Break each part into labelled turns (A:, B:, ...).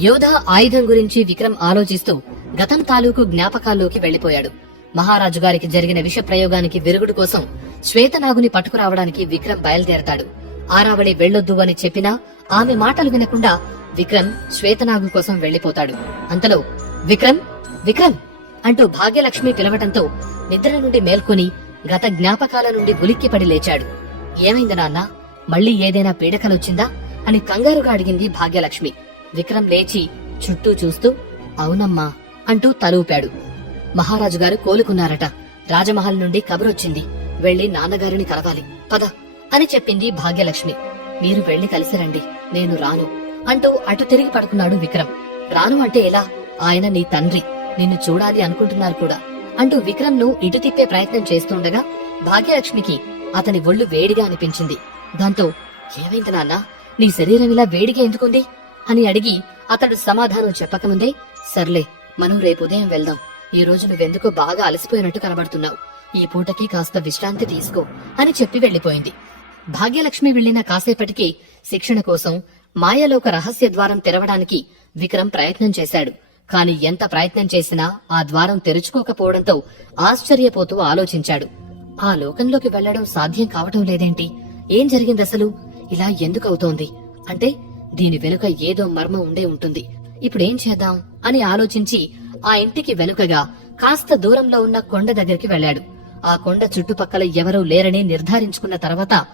A: యోధ ఆయుధం గురించి విక్రమ్ ఆలోచిస్తూ గతం తాలూకు జ్ఞాపకాల్లోకి వెళ్ళిపోయాడు మహారాజు గారికి జరిగిన విష ప్రయోగానికి విరుగుడు కోసం శ్వేతనాగుని పట్టుకురావడానికి విక్రమ్ బయలుదేరతాడు. ఆరావళి వెళ్ళొద్దు అని చెప్పినా ఆమె మాటలు వినకుండా విక్రమ్ శ్వేతనాగు కోసం వెళ్ళిపోతాడు అంతలో విక్రమ్ విక్రమ్ అంటూ భాగ్యలక్ష్మి పిలవటంతో నిద్ర నుండి మేల్కొని గత జ్ఞాపకాల నుండి ఉలిక్కిపడి లేచాడు. ఏమైంది నాన్న? మళ్ళీ ఏదైనా పీడకలొచ్చిందా? అని కంగారుగా అడిగింది భాగ్యలక్ష్మి. విక్రమ్ లేచి చుట్టూ చూస్తూ అవునమ్మా అంటూ తలూపాడు. మహారాజు గారు కోలుకున్నారట. రాజమహల్ నుండి కబురొచ్చింది. వెళ్ళి నాన్నగారిని కలవాలి. పద అని చెప్పింది భాగ్యలక్ష్మి. మీరు వెళ్ళి కలిసి రండి నేను రాను అంటూ అటు తిరిగి పడుకున్నాడు విక్రమ్. రాను అంటే ఎలా? ఆయన నీ తండ్రి. నిన్ను చూడాలి అనుకుంటున్నారు కూడా అంటూ విక్రమ్ను ఇటు తిప్పే ప్రయత్నం చేస్తుండగా భాగ్యలక్ష్మికి అతని ఒళ్ళు వేడిగా అనిపించింది. దాంతో ఏమైంది నాన్న? నీ శరీరం ఇలా వేడిగా ఎందుకుంది? అని అడిగి అతడు సమాధానం చెప్పకముందే సర్లే మనం రేపు ఉదయం వెళ్దాం. ఈ రోజు నువ్వెందుకో బాగా అలసిపోయినట్టు కనబడుతున్నావు. ఈ పూటకి కాస్త విశ్రాంతి తీసుకో అని చెప్పి వెళ్ళిపోయింది భాగ్యలక్ష్మి వెళ్ళిన కాసేపటికి శిక్షణ కోసం మాయలోక రహస్య ద్వారం తెరవడానికి విక్రమ్ ప్రయత్నం చేశాడు. కాని ఎంత ప్రయత్నం చేసినా ఆ ద్వారం తెరుచుకోకపోవడంతో ఆశ్చర్యపోతూ ఆలోచించాడు. ఆ లోకంలోకి వెళ్ళడం సాధ్యం కావటం లేదేంటి? ఏం జరిగిందసలు? ఇలా ఎందుకవుతోంది అంటే దీని వెనుక ఏదో మర్మం ఉండే ఉంటుంది. ఇప్పుడేం చేద్దాం? అని ఆలోచించి ఆ ఇంటికి వెనుకగా కాస్త దూరంలో ఉన్న కొండ దగ్గరికి వెళ్ళాడు. ఆ కొండ చుట్టుపక్కల ఎవరూ లేరని నిర్ధారించుకున్న తర్వాత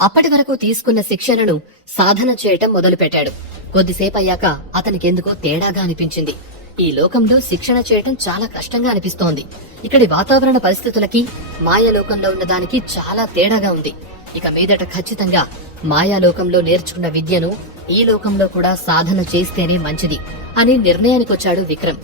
A: అప్పటి వరకు తీసుకున్న శిక్షణను సాధన చేయటం మొదలుపెట్టాడు. కొద్దిసేపు అయ్యాక అతనికెందుకో తేడాగా అనిపించింది. ఈ లోకంలో శిక్షణ చేయటం చాలా కష్టంగా అనిపిస్తోంది. ఇక్కడి వాతావరణ పరిస్థితులకి మాయాలోకంలో ఉన్నదానికి చాలా తేడాగా ఉంది. ఇక మీదట ఖచ్చితంగా మాయాలోకంలో నేర్చుకున్న విద్యను ఈ లోకంలో కూడా సాధన చేస్తేనే మంచిది అని నిర్ణయానికొచ్చాడు విక్రమ్.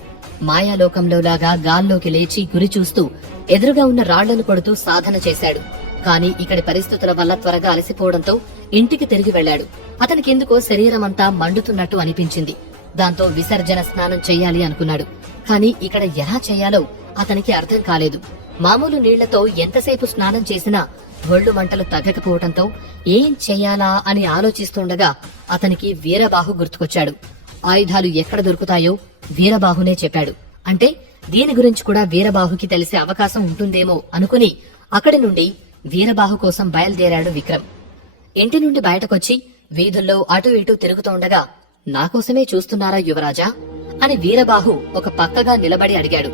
A: మాయాలోకంలో లాగా గాల్లోకి లేచి గురి చూస్తూ ఎదురుగా ఉన్న రాళ్ళను కొడుతూ సాధన చేశాడు. కానీ ఇక్కడి పరిస్థితుల వల్ల త్వరగా అలసిపోవడంతో ఇంటికి తిరిగి వెళ్ళాడు అతనికెందుకో శరీరమంతా మండుతున్నట్టు అనిపించింది. దాంతో విసర్జన స్నానం చేయాలి అనుకున్నాడు. కానీ ఇక్కడ ఎలా చేయాలో అతనికి అర్థం కాలేదు. మామూలు నీళ్ళతో ఎంతసేపు స్నానం చేసినా ఒళ్ళు మంటలు తగ్గకపోవడంతో ఏం చెయ్యాలా అని ఆలోచిస్తుండగా అతనికి వీరబాహు గుర్తుకొచ్చాడు. ఆయుధాలు ఎక్కడ దొరుకుతాయో వీరబాహునే చెప్పాడు. అంటే దీని గురించి కూడా వీరబాహుకి తెలిసే అవకాశం ఉంటుందేమో అనుకుని అక్కడి నుండి వీరబాహు కోసం బయలుదేరాడు విక్రమ్. ఇంటి నుండి బయటకొచ్చి వీధుల్లో అటు ఇటు తిరుగుతుండగా నాకోసమే చూస్తున్నారా యువరాజా? అని వీరబాహు ఒక పక్కగా నిలబడి అడిగాడు.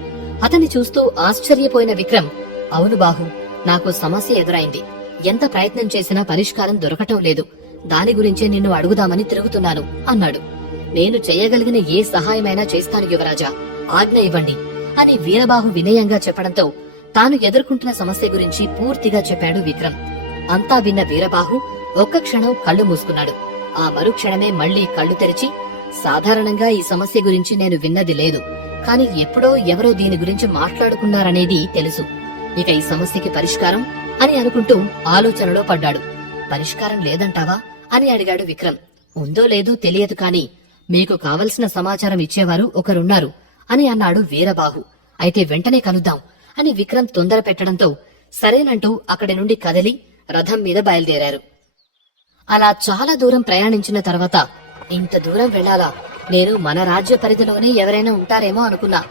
A: అతన్ని చూస్తూ ఆశ్చర్యపోయిన విక్రమ్ అవును బాహు నాకు సమస్య ఎదురైంది. ఎంత ప్రయత్నం చేసినా పరిష్కారం దొరకటం లేదు. దాని గురించే నిన్ను అడుగుదామని తిరుగుతున్నాను అన్నాడు. నేను చేయగలిగిన ఏ సహాయమైనా చేస్తాను యువరాజా. ఆజ్ఞ ఇవ్వండి. అని వీరబాహు వినయంగా చెప్పడంతో తాను ఎదుర్కొంటున్న సమస్య గురించి పూర్తిగా చెప్పాడు విక్రమ్. అంతా విన్న వీరబాహు ఒక్క క్షణం కళ్ళు మూసుకున్నాడు. ఆ మరుక్షణమే మళ్ళీ కళ్ళు తెరిచి సాధారణంగా ఈ సమస్య గురించి నేను విన్నది లేదు. కాని ఎప్పుడో ఎవరో దీని గురించి మాట్లాడుకున్నారనేది తెలుసు. ఇక ఈ సమస్యకి పరిష్కారం అని అనుకుంటూ ఆలోచనలో పడ్డాడు. పరిష్కారం లేదంటావా? అని అడిగాడు విక్రమ్. ఉందో లేదో తెలియదు కాని మీకు కావలసిన సమాచారం ఇచ్చేవారు ఒకరున్నారు అని అన్నాడు వీరబాహు. అయితే వెంటనే కలుద్దాం అని విక్రమ్ తొందర పెట్టడంతో సరేనంటూ అక్కడి నుండి కదిలి రథం మీద బయలుదేరారు. అలా చాలా దూరం ప్రయాణించిన తర్వాత ఇంత దూరం వెళ్ళాలా? నేను మన రాజ్య పరిధిలోనే ఎవరైనా ఉంటారేమో అనుకున్నా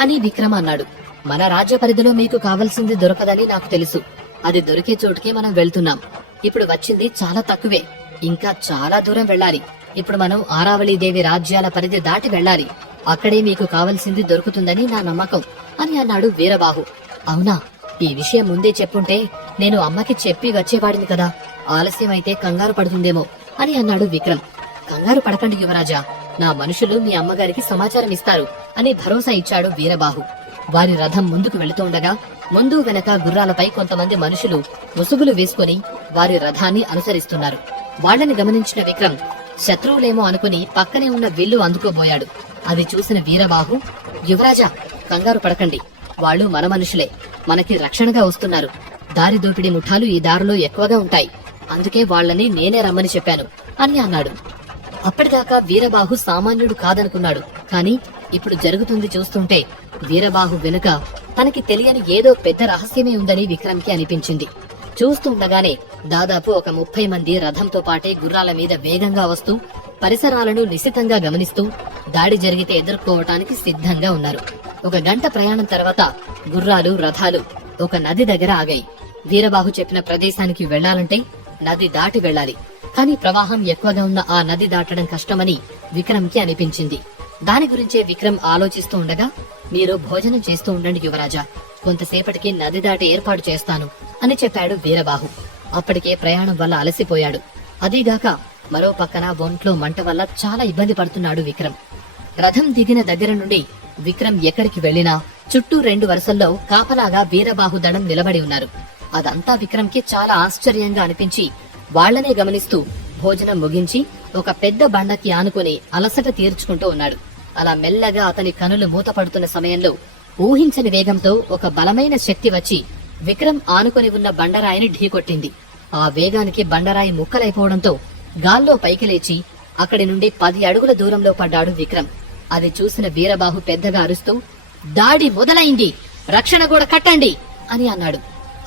A: అని విక్రమ్ అన్నాడు. మన రాజ్య పరిధిలో మీకు కావలసింది దొరకదని నాకు తెలుసు. అది దొరికే చోటుకే మనం వెళ్తున్నాం. ఇప్పుడు వచ్చింది చాలా తక్కువే. ఇంకా చాలా దూరం వెళ్ళాలి. ఇప్పుడు మనం ఆరావళీదేవి రాజ్యాల పరిధి దాటి వెళ్ళాలి. అక్కడే మీకు కావలసింది దొరుకుతుందని నా నమ్మకం అని అన్నాడు వీరబాహు. అవునా? ఈ విషయం ముందే చెప్పుంటే నేను అమ్మకి చెప్పి వచ్చేవాడిని కదా. ఆలస్యమైతే కంగారు పడుతుందేమో అని అన్నాడు విక్రమ్. కంగారు పడకండి యువరాజా. నా మనుషులు మీ అమ్మగారికి సమాచారం ఇస్తారు అని భరోసా ఇచ్చాడు వీరబాహు. వారి రథం ముందుకు వెళుతుండగా ముందు వెనక గుర్రాలపై కొంతమంది మనుషులు ముసుగులు వేసుకుని వారి రథాన్ని అనుసరిస్తున్నారు. వాళ్ళని గమనించిన విక్రమ్ శత్రువులేమో అనుకుని పక్కనే ఉన్న విల్లు అందుకోబోయాడు. అది చూసిన వీరబాహు యువరాజా కంగారు పడకండి. వాళ్ళు మన మనుషులే. మనకి రక్షణగా వస్తున్నారు. దారి దోపిడీ ముఠాలు ఈ దారిలో ఎక్కువగా ఉంటాయి. అందుకే వాళ్ళని నేనే రమ్మని చెప్పాను అని అన్నాడు. అప్పటిదాకా వీరబాహు సామాన్యుడు కాదనుకున్నాడు. కాని ఇప్పుడు జరుగుతుంది చూస్తుంటే వీరబాహు వెనుక తనకి తెలియని ఏదో పెద్ద రహస్యమే ఉందని విక్రమ్కి అనిపించింది. చూస్తుండగానే దాదాపు ఒక ముప్పై మంది రథంతో పాటే గుర్రాల మీద వేగంగా వస్తూ పరిసరాలను నిశితంగా గమనిస్తూ దాడి జరిగితే ఎదుర్కోవటానికి సిద్ధంగా ఉన్నారు. ఒక గంట ప్రయాణం తర్వాత గుర్రాలు రథాలు ఒక నది దగ్గర ఆగాయి. వీరబాహు చెప్పిన ప్రదేశానికి వెళ్ళాలంటే నది దాటి వెళ్ళాలి. కానీ ప్రవాహం ఎక్కువగా ఉన్న ఆ నది దాటడం కష్టమని విక్రమ్కి అనిపించింది. దాని గురించే విక్రమ్ ఆలోచిస్తూ ఉండగా మీరు భోజనం చేస్తూ ఉండండి యువరాజా. కొంతసేపటికి నది దాటి ఏర్పాటు చేస్తాను అని చెప్పాడు వీరబాహు. అప్పటికే ప్రయాణం వల్ల అలసిపోయాడు. అదీగాక మరో పక్కన ఒంట్లో మంట వల్ల చాలా ఇబ్బంది పడుతున్నాడు విక్రమ్. రథం దిగిన దగ్గర నుండి విక్రమ్ ఎక్కడికి వెళ్ళినా చుట్టూ రెండు వరుసల్లో కాపలాగా వీరబాహు దళం నిలబడి ఉన్నారు. అదంతా విక్రమ్కి చాలా ఆశ్చర్యంగా అనిపించి వాళ్ళనే గమనిస్తూ భోజనం ముగించి ఒక పెద్ద బండకి ఆనుకుని అలసట తీర్చుకుంటూ ఉన్నాడు. అలా మెల్లగా అతని కనులు మూతపడుతున్న సమయంలో ఊహించని వేగంతో ఒక బలమైన శక్తి వచ్చి విక్రమ్ ఆనుకొని ఉన్న బండరాయిని ఢీకొట్టింది. ఆ వేగానికి బండరాయి ముక్కలైపోవడంతో గాల్లో పైకి లేచి అక్కడి నుండి పది అడుగుల దూరంలో పడ్డాడు విక్రమ్. అది చూసిన వీరబాహు పెద్దగా అరుస్తూ దాడి మొదలైంది. రక్షణ కూడా కట్టండి అని అన్నాడు.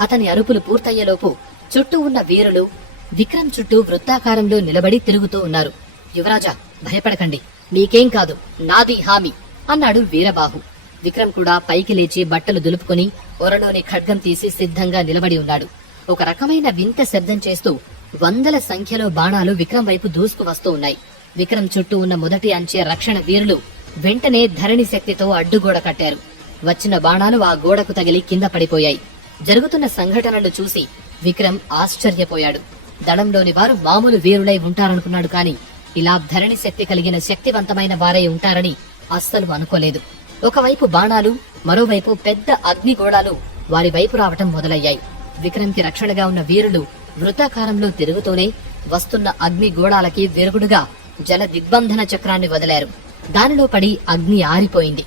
A: అతని అరుపులు పూర్తయ్యేలోపు చుట్టూ ఉన్న వీరులు విక్రమ్ చుట్టూ వృత్తాకారంలో నిలబడి తిరుగుతూ ఉన్నారు. యువరాజా భయపడకండి. మీకేం కాదు నాది హామీ అన్నాడు వీరబాహు. విక్రమ్ కూడా పైకి లేచి బట్టలు దులుపుకొని ఒరలోని ఖడ్గం తీసి సిద్ధంగా నిలబడి ఉన్నాడు. ఒక రకమైన వింత శబ్దం చేస్తూ వందల సంఖ్యలో బాణాలు విక్రమ్ వైపు దూసుకు వస్తూ ఉన్నాయి. విక్రమ్ చుట్టూ ఉన్న మొదటి అంచె రక్షణ వీరులు వెంటనే ధరణి శక్తితో అడ్డుగోడ కట్టారు. వచ్చిన బాణాలు ఆ గోడకు తగిలి కింద పడిపోయాయి. జరుగుతున్న సంఘటనలు చూసి విక్రమ్ ఆశ్చర్యపోయాడు. దళంలోని వారు మామూలు వీరులై ఉంటారనుకున్నాడు కాని ఇలా ధరణి శక్తి కలిగిన శక్తివంతమైన వారై ఉంటారని అస్సలు అనుకోలేదు. ఒకవైపు బాణాలు మరోవైపు పెద్ద అగ్నిగోళాలు వారి వైపు రావటం మొదలయ్యాయి. విక్రమ్కి రక్షణగా ఉన్న వీరులు వృత్తాకారంలో తిరుగుతూనే వస్తున్న అగ్ని గోళాలకి విరుగుడుగా జల దిగ్బంధన చక్రాన్ని వదిలారు. దానిలో పడి అగ్ని ఆరిపోయింది.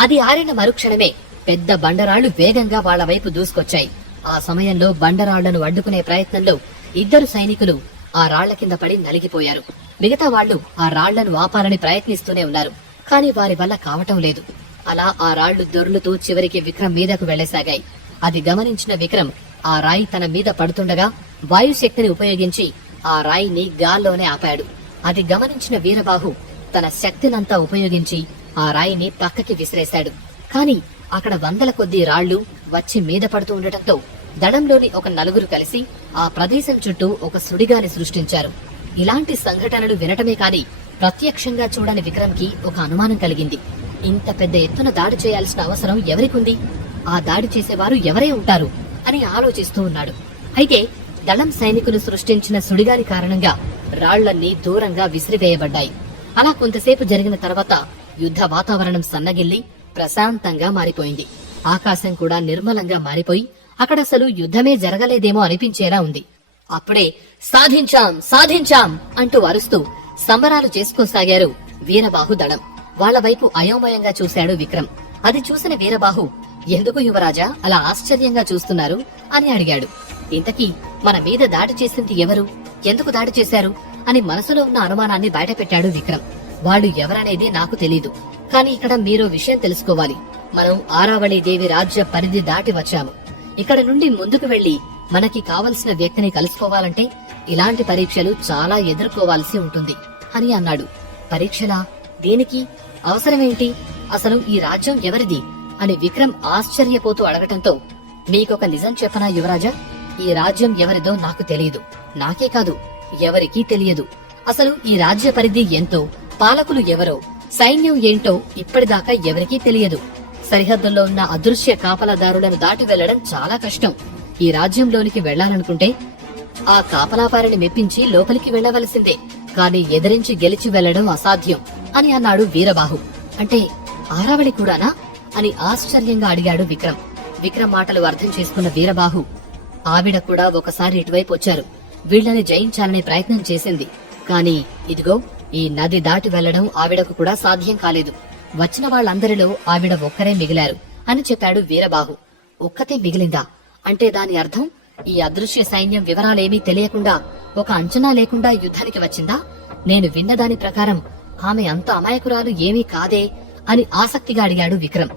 A: అది ఆరిన మరుక్షణమే పెద్ద బండరాళ్ళు వేగంగా వాళ్ళ వైపు దూసుకొచ్చాయి. ఆ సమయంలో బండరాళ్ళను అడ్డుకునే ప్రయత్నంలో ఇద్దరు సైనికులు ఆ రాళ్ళ కింద పడి నలిగిపోయారు. మిగతా వాళ్ళు ఆ రాళ్ళను ఆపాలని ప్రయత్నిస్తూనే ఉన్నారు. కాని వారి వల్ల కావటం లేదు. అలా ఆ రాళ్ళు దొర్లుతూ చివరికి విక్రమ్ మీదకు వెళ్ళసాగాయి అది గమనించిన విక్రమ్ ఆ రాయి తన మీద పడుతుండగా వాయుశక్తిని ఉపయోగించి ఆ రాయిని గాల్లోనే ఆపాడు. అది గమనించిన వీరబాహు తన శక్తినంతా ఉపయోగించి ఆ రాయిని పక్కకి విసిరేశాడు. కాని అక్కడ వందల కొద్దీ రాళ్ళు వచ్చి మీద పడుతూ ఉండటంతో దడంలోని ఒక నలుగురు కలిసి ఆ ప్రదేశం చుట్టూ ఒక సుడిగాని సృష్టించారు. ఇలాంటి సంఘటనలు వినటమే కాని ప్రత్యక్షంగా చూడని విక్రమ్కి ఒక అనుమానం కలిగింది. ఇంత పెద్ద ఎత్తున దాడి చేయాల్సిన అవసరం ఎవరికుంది? ఆ దాడి చేసేవారు ఎవరై ఉంటారు? అని ఆలోచిస్తూ ఉన్నాడు. అయితే దళం సైనికులు సృష్టించిన సుడిగాలి కారణంగా రాళ్ళన్నీ దూరంగా విసిరివేయబడ్డాయి. అలా కొంతసేపు జరిగిన తర్వాత యుద్ధ వాతావరణం సన్నగిల్లి ప్రశాంతంగా మారిపోయింది. ఆకాశం కూడా నిర్మలంగా మారిపోయి అక్కడసలు యుద్ధమే జరగలేదేమో అనిపించేలా ఉంది. అప్పుడే సాధించాం సాధించాం అంటూ అరుస్తూ సంబరాలు చేసుకోసాగారు వీరబాహు దళం. వాళ్ళ వైపు అయోమయంగా చూశాడు విక్రమ్. అది చూసిన వీరబాహు ఎందుకు యువరాజా అలా ఆశ్చర్యంగా చూస్తున్నారు? అని అడిగాడు. ఇంతకీ మన మీద దాడి చేసింది ఎవరు? ఎందుకు దాడి చేశారు? అని మనసులో ఉన్న అనుమానాన్ని బయటపెట్టాడు విక్రమ్. వాళ్ళు ఎవరనేది నాకు తెలీదు. కానీ ఇక్కడ మీరో విషయం తెలుసుకోవాలి. మనం ఆరావళి దేవి రాజ్య పరిధి దాటి వచ్చాము. ఇక్కడ నుండి ముందుకు వెళ్ళి మనకి కావలసిన వ్యక్తిని కలుసుకోవాలంటే ఇలాంటి పరీక్షలు చాలా ఎదుర్కోవాల్సి ఉంటుంది అని అన్నాడు. పరీక్షలా దేనికి అవసరమేంటి అసలు ఈ రాజ్యం ఎవరిది అని విక్రమ్ ఆశ్చర్యపోతూ అడగటంతో మీకొక నిజం చెప్పనా యువరాజా? ఈ రాజ్యం ఎవరిదో నాకు తెలియదు. నాకే కాదు ఎవరికీ తెలియదు. అసలు ఈ రాజ్య పరిధి ఎంతో పాలకులు ఎవరో సైన్యం ఏంటో ఇప్పటిదాకా ఎవరికీ తెలియదు. సరిహద్దుల్లో ఉన్న అదృశ్య కాపలాదారులను దాటి వెళ్ళడం చాలా కష్టం. ఈ రాజ్యంలోనికి వెళ్ళాలనుకుంటే ఆ కాపలాపారిని మెప్పించి లోపలికి వెళ్ళవలసిందే కాని ఎదిరించి గెలిచి వెళ్ళడం అసాధ్యం అని అన్నాడు వీరబాహు. అంటే ఆరావళి కూడానా? అని ఆశ్చర్యంగా అడిగాడు విక్రమ్. విక్రమ్ మాటలు అర్థం చేసుకున్న వీరబాహు ఆవిడ కూడా ఒకసారి ఇటువైపు వచ్చారు. వీళ్ళని జయించాలనే ప్రయత్నం చేసింది. కాని ఇదిగో ఈ నది దాటి వెళ్ళడం ఆవిడకు కూడా సాధ్యం కాలేదు. వచ్చిన వాళ్ళందరిలో ఆవిడ ఒక్కరే మిగిలారు అని చెప్పాడు వీరబాహు. ఒక్కతే మిగిలిందా? అంటే దాని అర్థం ఈ అదృశ్య సైన్యం వివరాలేమీ తెలియకుండా ఒక అంచనా లేకుండా యుద్ధానికి వచ్చిందా? నేను విన్నదాని ప్రకారం ఆమె అంత అమాయకురాలు ఏమీ కాదే అని ఆసక్తిగా అడిగాడు విక్రమ్.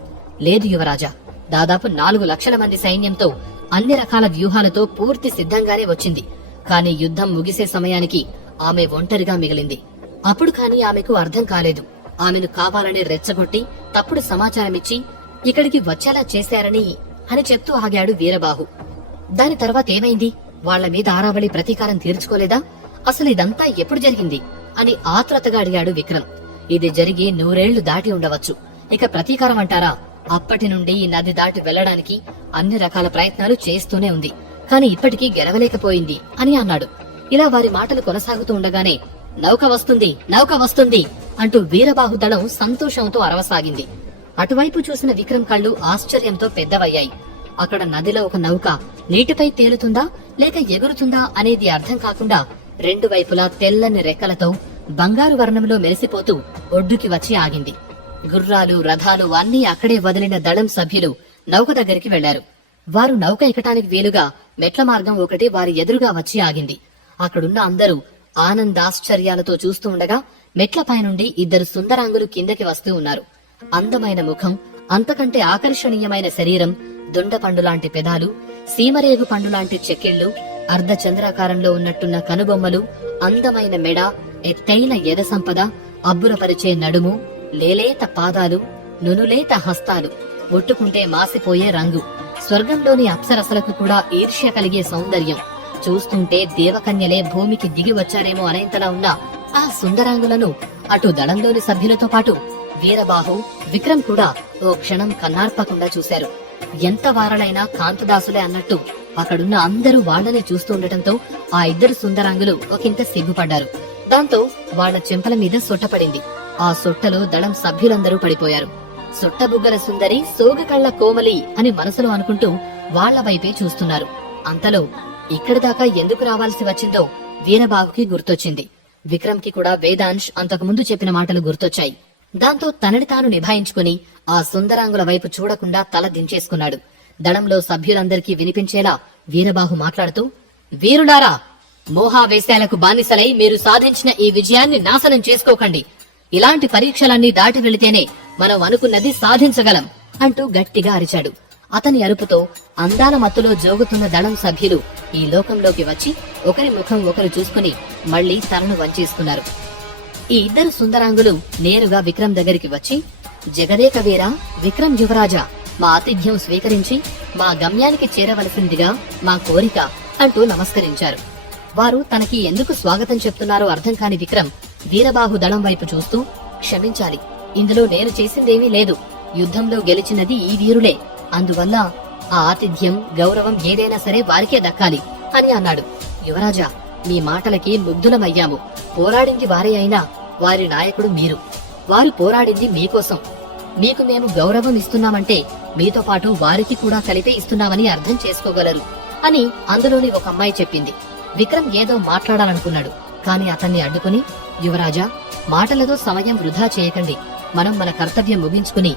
A: లేదు యువరాజా దాదాపు నాలుగు లక్షల మంది సైన్యంతో అన్ని రకాల వ్యూహాలతో పూర్తి సిద్ధంగానే వచ్చింది. కాని యుద్ధం ముగిసే సమయానికి ఆమె ఒంటరిగా మిగిలింది. అప్పుడు కాని ఆమెకు అర్థం కాలేదు. ఆమెను కావాలని రెచ్చగొట్టి తప్పుడు సమాచారమిచ్చి ఇక్కడికి వచ్చేలా చేశారని అని చెప్తూ ఆగాడు వీరబాహు. దాని తర్వాత ఏమైంది? వాళ్ళ మీద ఆరావళి ప్రతీకారం తీర్చుకోలేదా? అసలు ఇదంతా ఎప్పుడు జరిగింది? అని ఆత్రతగా అడిగాడు విక్రమ్. ఇది జరిగి నూరేళ్ళు దాటి ఉండవచ్చు. ఇక ప్రతీకారం అంటారా? అప్పటి నుండి ఈ నది దాటి వెళ్ళడానికి అన్ని రకాల ప్రయత్నాలు చేస్తూనే ఉంది. కాని ఇప్పటికీ గెలవలేకపోయింది అని అన్నాడు. ఇలా వారి మాటలు కొనసాగుతూ ఉండగానే నౌక వస్తుంది నౌక వస్తుంది అంటూ వీరబాహు దళం సంతోషంతో అరవసాగింది. అటువైపు చూసిన విక్రమ్ కళ్ళు ఆశ్చర్యంతో పెద్దవయ్యాయి. అక్కడ నదిలో ఒక నౌక నీటిపై తేలుతుందా లేక ఎగురుతుందా అనేది అర్థం కాకుండా రెండు వైపులా తెల్లని రెక్కలతో బంగారు వర్ణంలో మెరిసిపోతూ ఒడ్డుకి వచ్చి ఆగింది. గుర్రాలు రథాలు అన్నీ అక్కడే వదిలిన దళం సభ్యులు నౌక దగ్గరికి వెళ్ళారు. వారు నౌక ఎక్కటానికి వీలుగా మెట్ల మార్గం ఒకటి వారి ఎదురుగా వచ్చి ఆగింది. అక్కడున్న అందరూ ఆనందాశ్చర్యాలతో చూస్తూ ఉండగా మెట్లపై నుండి ఇద్దరు సుందరాంగులు కిందకి వస్తూ ఉన్నారు. అందమైన ముఖం అంతకంటే ఆకర్షణీయమైన శరీరం దుండపండు లాంటి పెదాలు సీమరేగు పండు లాంటి అర్ధచంద్రాకారంలో అర్ధ చంద్రాకారంలో ఉన్నట్టున్న కనుబొమ్మలు అందమైన మెడ ఎత్తైన ఎద సంపద అబ్బురపరిచే నడుము లేలేత పాదాలు నునులేత హస్తాలు ఒట్టుకుంటే మాసిపోయే రంగు. స్వర్గంలోని అప్సరసలకు కూడా ఈర్ష్య కలిగే సౌందర్యం. చూస్తుంటే దేవకన్యలే భూమికి దిగి వచ్చారేమో అనేంతలా ఉన్న ఆ సుందరాంగులను అటు దళంలోని సభ్యులతో పాటు వీరబాహు విక్రమ్ కూడా ఓ క్షణం కన్నార్పకుండా చూశారు. ఎంత వారలైనా కాంతదాసులే అన్నట్టు అక్కడున్న అందరూ వాళ్ళనే చూస్తూ ఉండటంతో ఆ ఇద్దరు సుందరాంగులు ఒకంత సిగ్గుపడ్డారు. దాంతో వాళ్ళ చెంపల మీద సొట్టపడింది ఆ సొట్టలో దళం సభ్యులందరూ పడిపోయారు. సొట్టబుగ్గల సుందరి సోగకళ్ళ కోమలి అని మనసులో అనుకుంటూ వాళ్ళ వైపే చూస్తున్నారు. అంతలో ఇక్కడి దాకా ఎందుకు రావాల్సి వచ్చిందో వీరబాబుకి గుర్తొచ్చింది. విక్రమ్కి కూడా వేదాంశ్ అంతకుముందు చెప్పిన మాటలు గుర్తొచ్చాయి. దాంతో తనని తాను నిభాయించుకుని ఆ సుందరాంగుల వైపు చూడకుండా తల దించేసుకున్నాడు. దళంలో సభ్యులందరికీ వినిపించేలా వీరబాహు మాట్లాడుతూ వీరులారా మోహావేశాలకు బానిసలై మీరు సాధించిన ఈ విజయాన్ని నాశనం చేసుకోకండి. ఇలాంటి పరీక్షలన్నీ దాటి వెళితేనే మనం అనుకున్నది సాధించగలం అంటూ గట్టిగా అరిచాడు. అతని అరుపుతో అందాల మత్తులో జోగుతున్న దళం సభ్యులు ఈ లోకంలోకి వచ్చి ఒకరి ముఖం ఒకరు చూసుకుని మళ్ళీ తలను వంచేసుకున్నారు. ఈ ఇద్దరు సుందరాంగులు నేరుగా విక్రమ్ దగ్గరికి వచ్చి జగదేక వీర విక్రమ్ యువరాజా మా ఆతిథ్యం స్వీకరించి మా గమ్యానికి చేరవలసిందిగా మా కోరిక అంటూ నమస్కరించారు. వారు తనకి ఎందుకు స్వాగతం చెప్తున్నారో అర్థం కాని విక్రమ్ వీరబాహు దళం వైపు చూస్తూ క్షమించాలి. ఇందులో నేను చేసిందేమీ లేదు. యుద్ధంలో గెలిచినది ఈ వీరులే. అందువల్ల ఆ ఆతిథ్యం గౌరవం ఏదైనా సరే వారికే దక్కాలి అని అన్నాడు. యువరాజా మీ మాటలకి ముగ్ధులమయ్యాము. పోరాడింది వారే అయినా వారి నాయకుడు మీరు. వారు పోరాడింది మీకోసం. మీకు మేము గౌరవం ఇస్తున్నామంటే మీతో పాటు వారికి కూడా కలిపే ఇస్తున్నామని అర్థం చేసుకోగలరు అని అందులోని ఒక అమ్మాయి చెప్పింది. విక్రమ్ ఏదో మాట్లాడాలనుకున్నాడు. కాని అతన్ని అడ్డుకుని యువరాజా మాటలతో సమయం వృధా చేయకండి. మనం మన కర్తవ్యం ముగించుకుని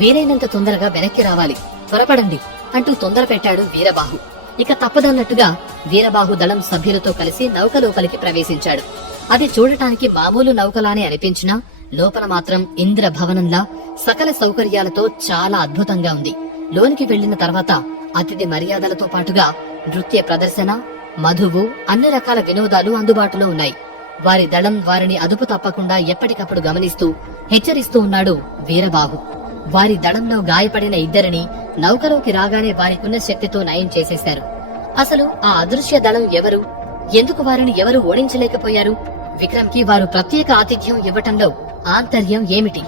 A: వీలైనంత తొందరగా వెనక్కి రావాలి. త్వరపడండి అంటూ తొందర పెట్టాడు వీరబాహు. ఇక తప్పదన్నట్టుగా వీరబాహు దళం సభ్యులతో కలిసి నౌక లోపలికి ప్రవేశించాడు. అది చూడటానికి మామూలు నౌకలానే అనిపించినా లోపల మాత్రం ఇంద్ర భవనంలా సకల సౌకర్యాలతో చాలా అద్భుతంగా ఉంది. లోనికి వెళ్ళిన తర్వాత అతిథి మర్యాదలతో పాటుగా నృత్య ప్రదర్శన మధువు అన్ని రకాల వినోదాలు అందుబాటులో ఉన్నాయి. వారి దళం వారిని అదుపు తప్పకుండా ఎప్పటికప్పుడు గమనిస్తూ హెచ్చరిస్తూ ఉన్నాడు వీరబాహు వారి దళంలో గాయపడిన ఇద్దరిని నౌకలోకి రాగానే వారికున్న శక్తితో నయం చేసేశారు. అసలు ఆ అదృశ్య దళం ఎవరు? ఎందుకు వారిని ఎవరు ఓడించలేకపోయారు? విక్రమ్కి వారు ప్రత్యేక ఆతిథ్యం ఇవ్వటంలో ఆంతర్యం ఏమిటి?